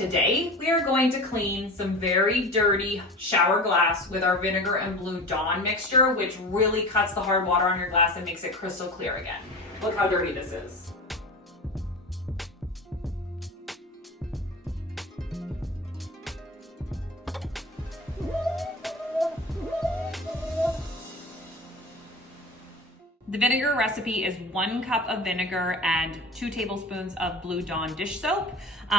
Today, we are going to clean some very dirty shower glass with our vinegar and Blue Dawn mixture, which really cuts the hard water on your glass and makes it crystal clear again. Look how dirty this is. The vinegar recipe is 1 cup of vinegar and 2 tablespoons of Blue Dawn dish soap.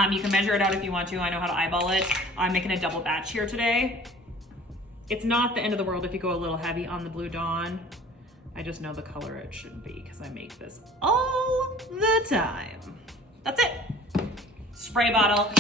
You can measure it out if you want to. I know how to eyeball it. I'm making a double batch here today. It's not the end of the world if you go a little heavy on the Blue Dawn. I just know the color it should be because I make this all the time. That's it. Spray bottle.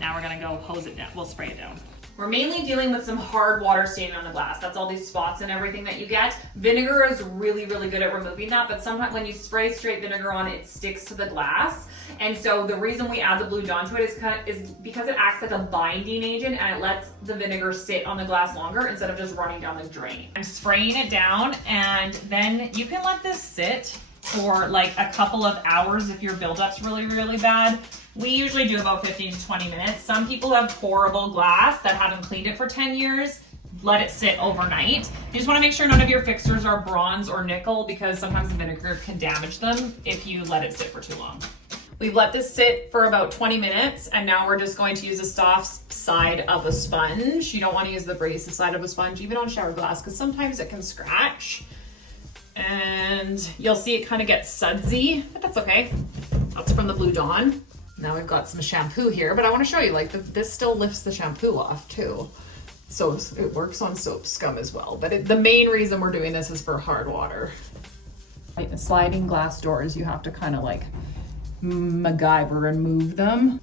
Now we're gonna go hose it down. We'll spray it down. We're mainly dealing with some hard water staining on the glass. That's all these spots and everything that you get. Vinegar is really, really good at removing that, but sometimes when you spray straight vinegar on it sticks to the glass. And so the reason we add the Blue Dawn to it is because it acts like a binding agent and it lets the vinegar sit on the glass longer instead of just running down the drain. I'm spraying it down, and then you can let this sit for like a couple of hours if your buildup's really, really bad. We usually do about 15 to 20 minutes. Some people have pourable glass that haven't cleaned it for 10 years. Let it sit overnight. You just want to make sure none of your fixtures are bronze or nickel because sometimes the vinegar can damage them if you let it sit for too long. We've let this sit for about 20 minutes, and now we're just going to use the soft side of a sponge. You don't want to use the abrasive side of a sponge, even on shower glass, because sometimes it can scratch. And you'll see it kind of get sudsy, but that's okay. That's from the Blue Dawn. Now we've got some shampoo here, but I want to show you, like, this still lifts the shampoo off too. So it works on soap scum as well. But the main reason we're doing this is for hard water. Like the sliding glass doors, you have to kind of like MacGyver and move them.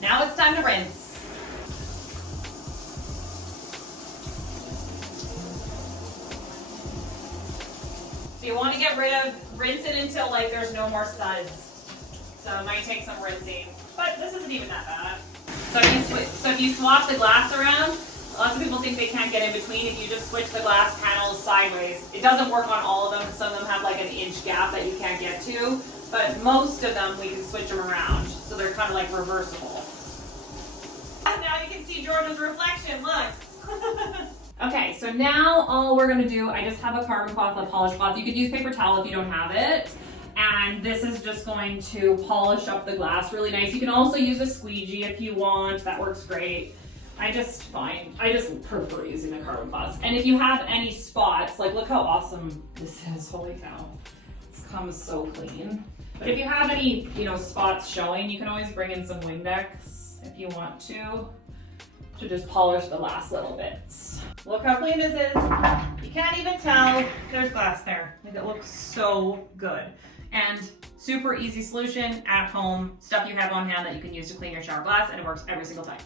Now it's time to rinse. So you want to get rid of, rinse it until like there's no more suds. So it might take some rinsing, but this isn't even that bad. So if you swap the glass around, lots of people think they can't get in between. If you just switch the glass panels sideways, it doesn't work on all of them. Some of them have like an inch gap that you can't get to, but most of them we can switch them around. So they're kind of like reversible. And now you can see Jordan's reflection, look. Okay, so now all we're gonna do, I just have a carbon cloth, a polish cloth. You could use paper towel if you don't have it. And this is just going to polish up the glass really nice. You can also use a squeegee if you want, that works great. I just prefer using the carbon cloths. And if you have any spots, like look how awesome this is, holy cow. This comes so clean. But if you have any, spots showing, you can always bring in some Windex if you want to just polish the last little bits. Look how clean this is. You can't even tell there's glass there. Like, it looks so good. And super easy solution at home, stuff you have on hand that you can use to clean your shower glass, and it works every single time.